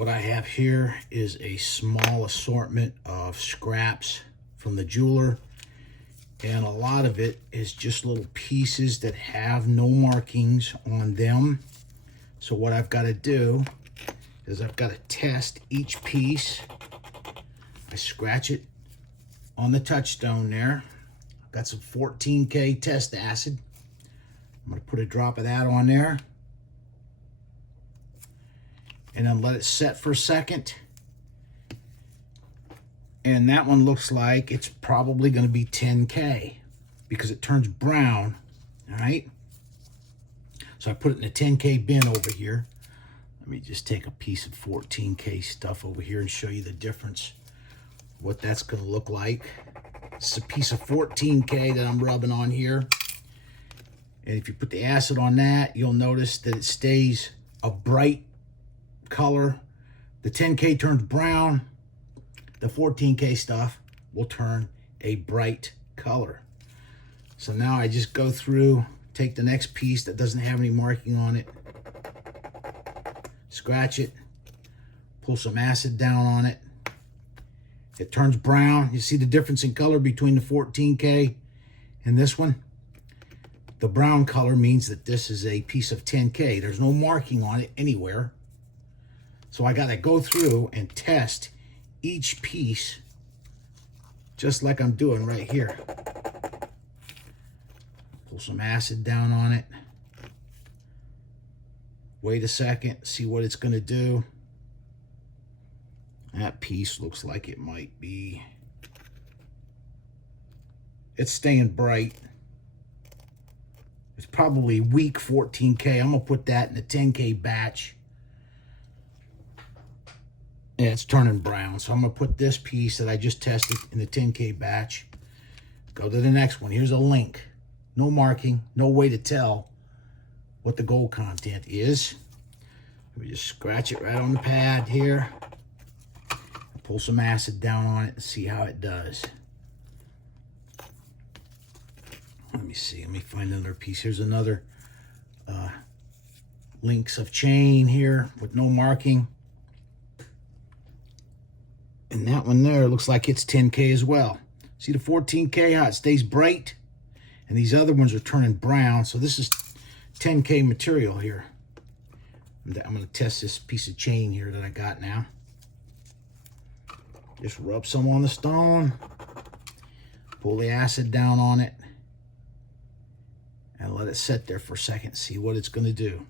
What I have here is a small assortment of scraps from the jeweler, and a lot of it is just little pieces that have no markings on them. So what I've got to do is I've got to test each piece. I scratch it on the touchstone there. I've got some 14K test acid. I'm going to put a drop of that on there and then let it set for a second. And that one looks like it's probably going to be 10K because it turns brown. All right, so I put it in a 10K bin over here. Let me just take a piece of 14K stuff over here and show you the difference, what that's going to look like. It's a piece of 14K that I'm rubbing on here. And if you put the acid on that, you'll notice that it stays a bright color. The 10K turns brown. The 14K stuff will turn a bright color. So now I just go through, take the next piece that doesn't have any marking on it, scratch it, pull some acid down on it. It turns brown. You see the difference in color between the 14K and this one? The brown color means that this is a piece of 10K. There's no marking on it anywhere. So I got to go through and test each piece just like I'm doing right here. Pull some acid down on it. Wait a second, see what it's going to do. That piece looks like it might be, it's staying bright. It's probably weak 14K. I'm going to put that in a 10K batch. Yeah, it's turning brown. So I'm going to put this piece that I just tested in the 10K batch. Go to the next one. Here's a link. No marking. No way to tell what the gold content is. Let me just scratch it right on the pad here. Pull some acid down on it and see how it does. Let me see. Let me find another piece. Here's another links of chain here with no marking. And that one there looks like it's 10K as well. See the 14K, how it stays bright? And these other ones are turning brown. So this is 10K material here. I'm going to test this piece of chain here that I got now. Just rub some on the stone. Pull the acid down on it. And let it sit there for a second. See what it's going to do.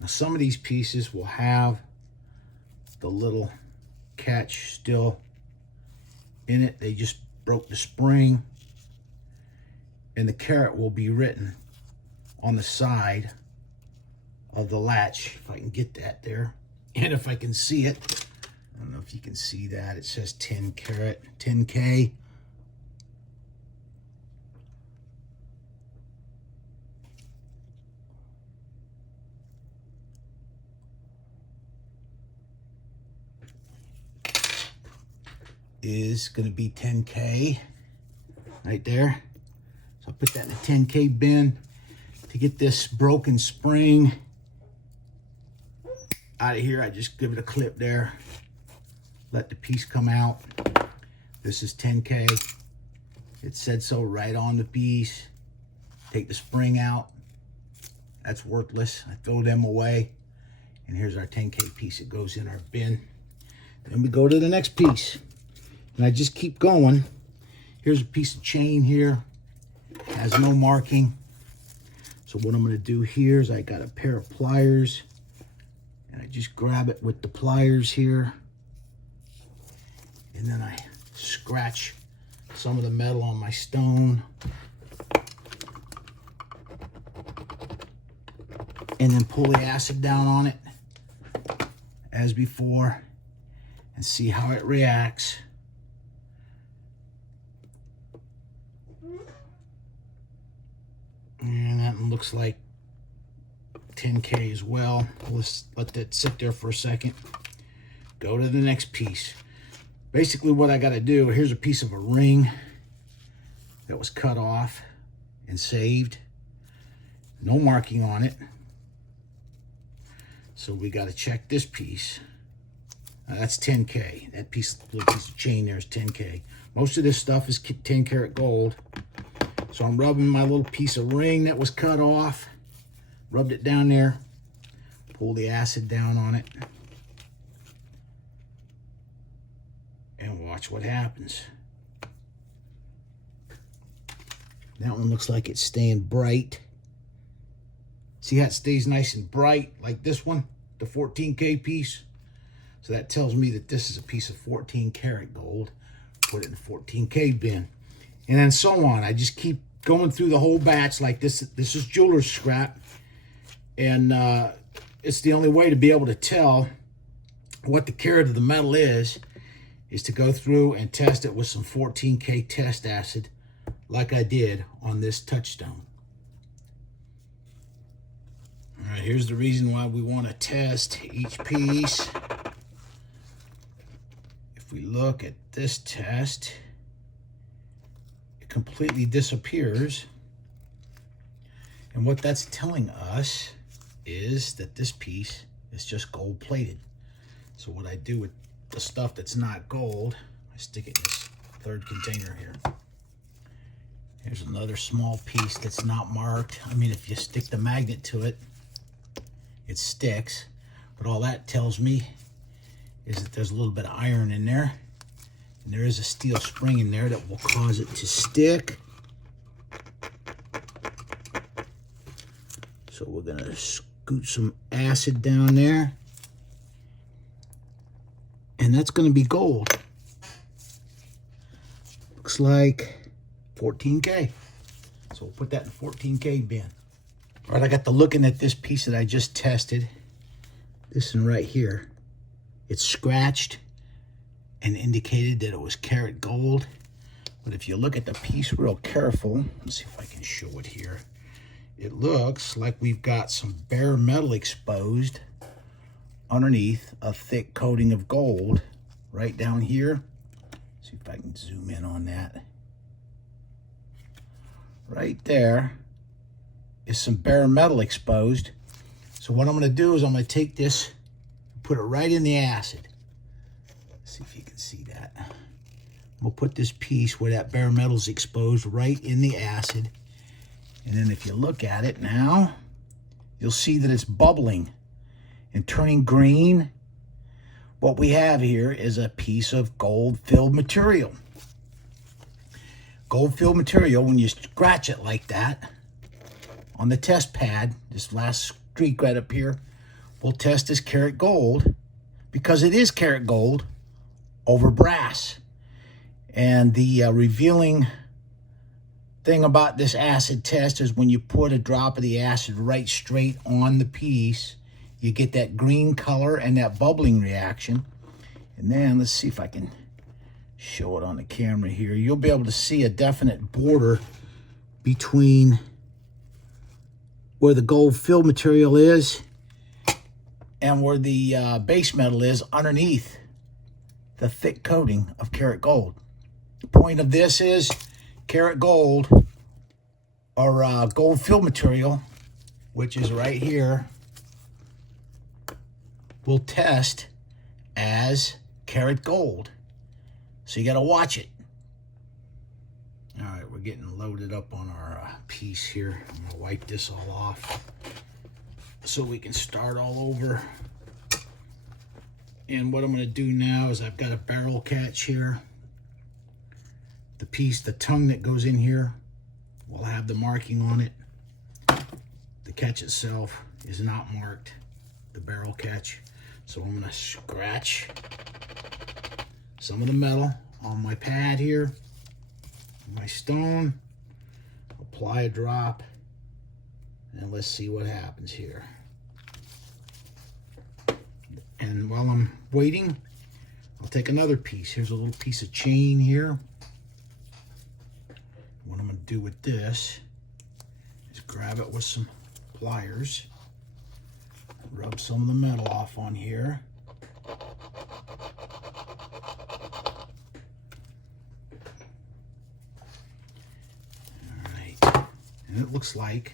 Now some of these pieces will have the little catch still in it. They just broke the spring, and the carat will be written on the side of the latch, if I can get that there, and if I can see it. I don't know if you can see that. It says 10 carat, 10K. Is going to be 10K right there. So I'll put that in a 10K bin to get this broken spring out of here. I just give it a clip there, let the piece come out. This is 10K. It said so right on the piece. Take the spring out. That's worthless. I throw them away. And here's our 10K piece. It goes in our bin. Then we go to the next piece. And I just keep going. Here's a piece of chain here. Has no marking. So what I'm going to do here is I got a pair of pliers. And I just grab it with the pliers here. And then I scratch some of the metal on my stone. And then pull the acid down on it as before. And see how it reacts. And that one looks like 10K as well. Let's let that sit there for a second. Go to the next piece. Basically what I got to do, here's a piece of a ring that was cut off and saved. No marking on it. So we got to check this piece. That's 10K. That little piece of chain there is 10K. Most of this stuff is 10 karat gold. So I'm rubbing my little piece of ring that was cut off. Rubbed it down there. Pull the acid down on it. And watch what happens. That one looks like it's staying bright. See how it stays nice and bright like this one, the 14K piece? So that tells me that this is a piece of 14 karat gold. Put it in the 14K bin. And then so on. I just keep going through the whole batch like this. This is jeweler's scrap. And it's the only way to be able to tell what the carat of the metal is to go through and test it with some 14K test acid like I did on this touchstone. All right, here's the reason why we want to test each piece. If we look at this test, it completely disappears. And what that's telling us is that this piece is just gold plated. So what I do with the stuff that's not gold, I stick it in this third container here. Here's another small piece that's not marked. I mean, if you stick the magnet to it, it sticks. But all that tells me is that there's a little bit of iron in there. And there is a steel spring in there that will cause it to stick. So we're gonna scoot some acid down there. And that's gonna be gold. Looks like 14K. So we'll put that in the 14K bin. All right, I got to looking at this piece that I just tested. This one right here. It's scratched and indicated that it was karat gold. But if you look at the piece real careful, let's see if I can show it here. It looks like we've got some bare metal exposed underneath a thick coating of gold right down here. See if I can zoom in on that. Right there is some bare metal exposed. So what I'm going to do is I'm going to take this and put it right in the acid. Let's see if you can see that. We'll put this piece where that bare metal is exposed right in the acid. And then if you look at it now, you'll see that it's bubbling and turning green. What we have here is a piece of gold-filled material. Gold-filled material, when you scratch it like that on the test pad, this last streak right up here, will test as karat gold because it is karat gold over brass. And the revealing thing about this acid test is when you put a drop of the acid right straight on the piece, you get that green color and that bubbling reaction. And then let's see if I can show it on the camera here. You'll be able to see a definite border between where the gold fill material is and where the base metal is underneath the thick coating of karat gold. The point of this is karat gold, or gold fill material, which is right here, will test as karat gold. So you got to watch it. All right, we're getting loaded up on our piece here. I'm going to wipe this all off so we can start all over. And what I'm going to do now is I've got a barrel catch here. The piece, the tongue that goes in here will have the marking on it. The catch itself is not marked, the barrel catch. So I'm going to scratch some of the metal on my pad here, my stone, apply a drop, and let's see what happens here. And while I'm waiting, I'll take another piece. Here's a little piece of chain here. What I'm going to do with this is grab it with some pliers, rub some of the metal off on here. Alright, and it looks like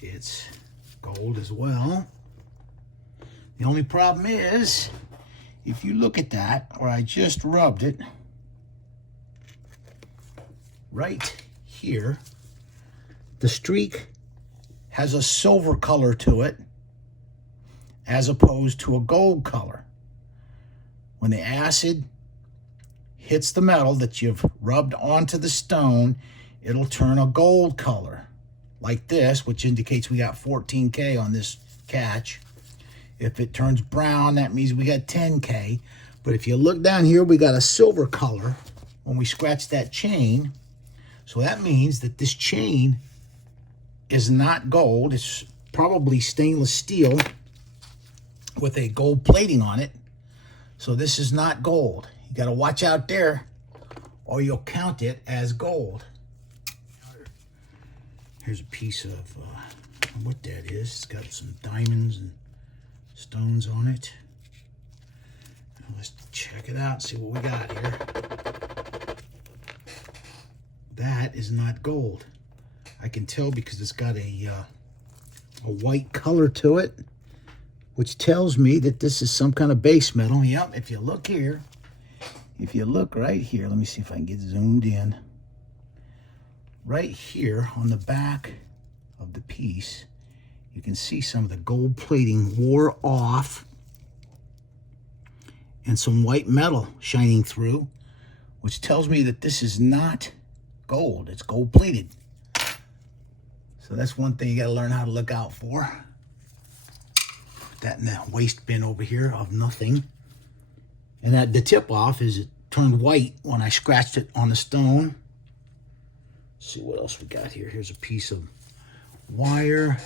it's gold as well. The only problem is, if you look at that, where I just rubbed it, right here, the streak has a silver color to it as opposed to a gold color. When the acid hits the metal that you've rubbed onto the stone, it'll turn a gold color like this, which indicates we got 14K on this catch. If it turns brown, that means we got 10K. But if you look down here, we got a silver color when we scratch that chain. So that means that this chain is not gold. It's probably stainless steel with a gold plating on it. So this is not gold. You got to watch out there or you'll count it as gold. Here's a piece of what that is. It's got some diamonds and stones on it. Now let's check it out, see what we got here. That is not gold. I can tell because it's got a white color to it, which tells me that this is some kind of base metal. Yep, if you look here, if you look right here, let me see if I can get zoomed in. Right here on the back of the piece, you can see some of the gold plating wore off and some white metal shining through, which tells me that this is not gold. It's gold plated. So that's one thing you got to learn how to look out for. Put that in the waste bin over here of nothing. And that the tip off is it turned white when I scratched it on the stone. Let's see what else we got here. Here's a piece of wire.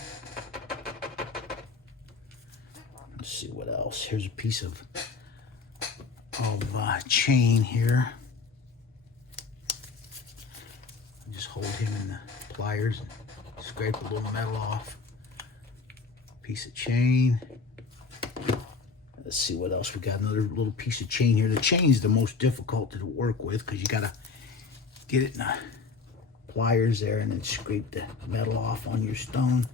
Let's see what else. Here's a piece of chain here. Just hold him in the pliers and scrape a little metal off. Piece of chain. Let's see what else we got. Another little piece of chain here. The chain's the most difficult to work with because you got to get it in the pliers there and then scrape the metal off on your stone.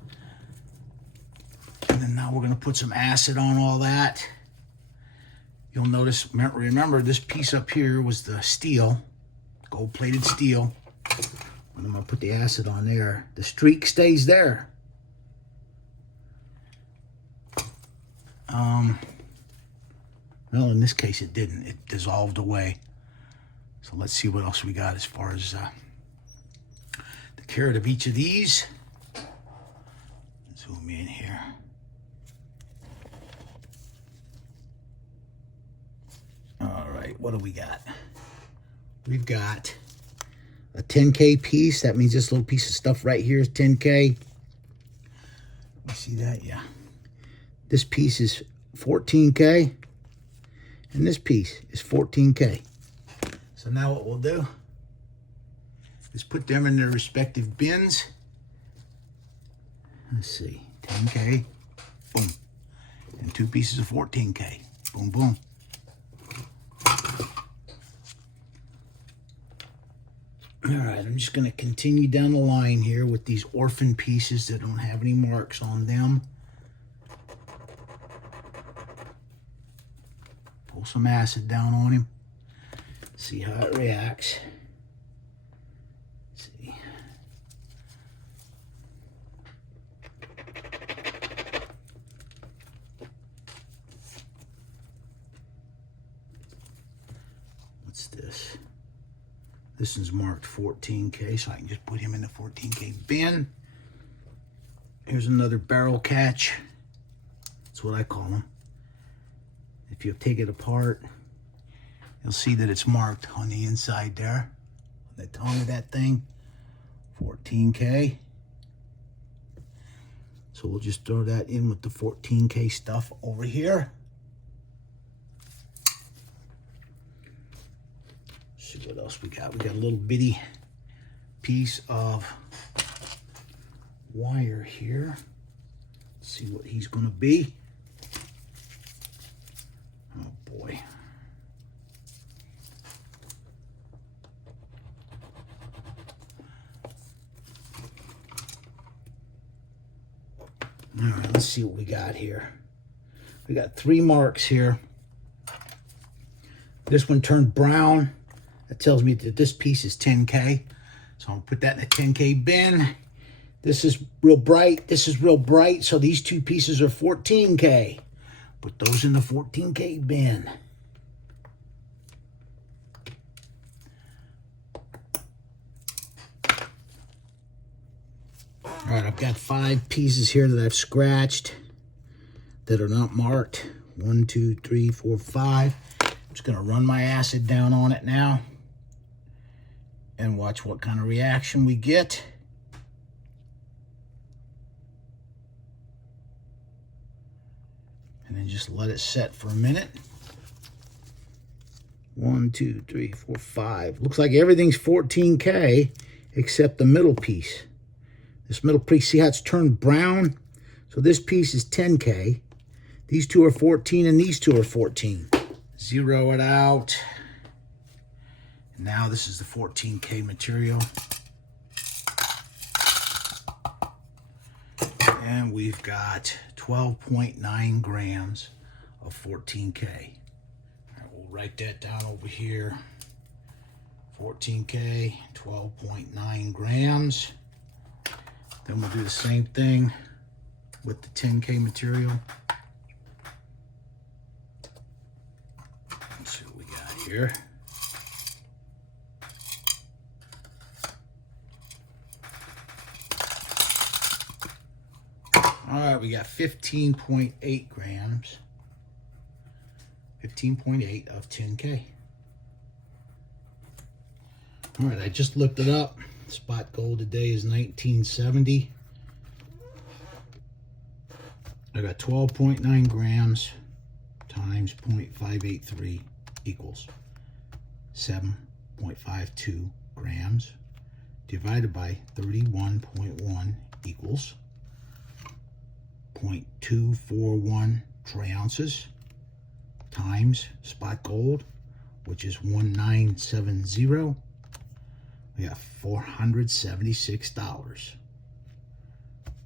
And then now we're going to put some acid on all that. You'll notice, remember this piece up here was the steel, gold-plated steel. When I'm going to put the acid on there, the streak stays there. Well, in this case it didn't. It dissolved away. So let's see what else we got as far as the carat of each of these. Zoom in here. All right, what do we got? We've got a 10K piece. That means this little piece of stuff right here is 10K. You see that? Yeah. This piece is 14K. And this piece is 14K. So now what we'll do is put them in their respective bins. Let's see. 10K. Boom. And 2 pieces of 14K. Boom, boom. All right, I'm just going to continue down the line here with these orphan pieces that don't have any marks on them. Pull some acid down on him. See how it reacts. Let's see. What's this? This is marked 14K, so I can just put him in the 14K bin. Here's another barrel catch. That's what I call them. If you take it apart, you'll see that it's marked on the inside there. On the tongue of that thing, 14K. So we'll just throw that in with the 14K stuff over here. See what else we got. We got a little bitty piece of wire here. Let's see what he's going to be. Oh boy. All right, let's see what we got here. We got 3 marks here. This one turned brown. That tells me that this piece is 10K. So I'll put that in a 10K bin. This is real bright. This is real bright. So these 2 pieces are 14K. Put those in the 14K bin. All right, I've got 5 pieces here that I've scratched that are not marked. 1, 2, 3, 4, 5. I'm just gonna run my acid down on it now and watch what kind of reaction we get. And then just let it set for a minute. 1, 2, 3, 4, 5. Looks like everything's 14K except the middle piece. This middle piece, see how it's turned brown? So this piece is 10K. These 2 are 14 and these 2 are 14. Zero it out. Now this is the 14K material. And we've got 12.9 grams of 14K. All right, we'll write that down over here. 14K, 12.9 grams. Then we'll do the same thing with the 10K material. Let's see what we got here. All right, we got 15.8 grams. 15.8 of 10K. All right, I just looked it up. Spot gold today is 1970. I got 12.9 grams times 0.583 equals 7.52 grams divided by 31.1 equals 0.241 troy ounces times spot gold, which is 1970. We got $476.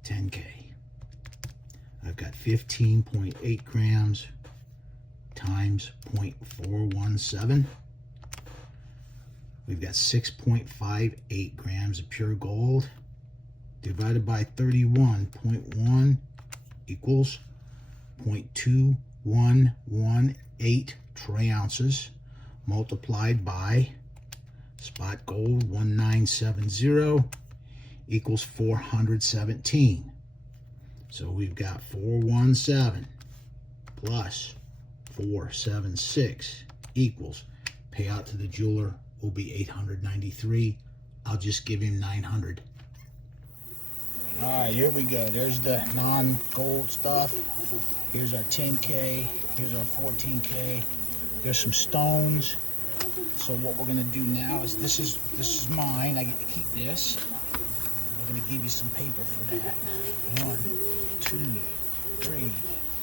10K. I've got 15.8 grams times 0.417. We've got 6.58 grams of pure gold divided by 31.1 equals 0.2118 troy ounces multiplied by spot gold 1970 equals 417. So we've got 417 plus 476 equals, payout to the jeweler will be $893. I'll just give him $900. All right, here we go. There's the non-gold stuff. Here's our 10K. Here's our 14K. There's some stones. So what we're gonna do now is this is mine. I get to keep this. We're gonna give you some paper for that. 1, 2, 3,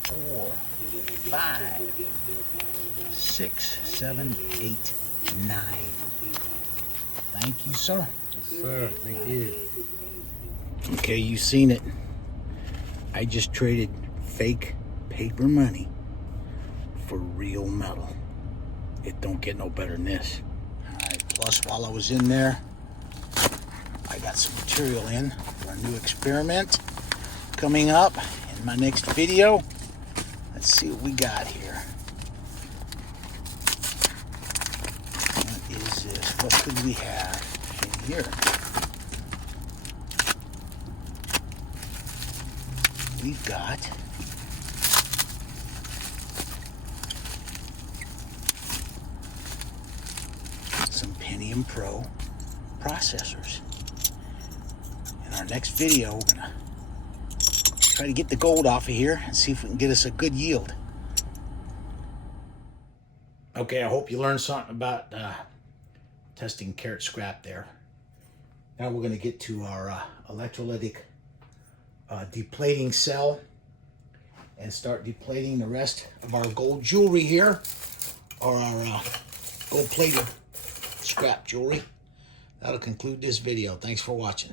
4, 5, 6, 7, 8, 9. Thank you, sir. Yes, sir. Thank you. Okay, you've seen it. I just traded fake paper money for real metal. It don't get no better than this. All right, plus while I was in there, I got some material in for a new experiment coming up in my next video. Let's see what we got here. What is this? What could we have in here? We've got some Pentium Pro processors. In our next video, we're gonna try to get the gold off of here and see if we can get us a good yield. Okay, I hope you learned something about testing carat scrap there. Now we're gonna get to our electrolytic deplating cell and start deplating the rest of our gold jewelry here, or our gold plated scrap jewelry. That'll conclude this video. Thanks for watching.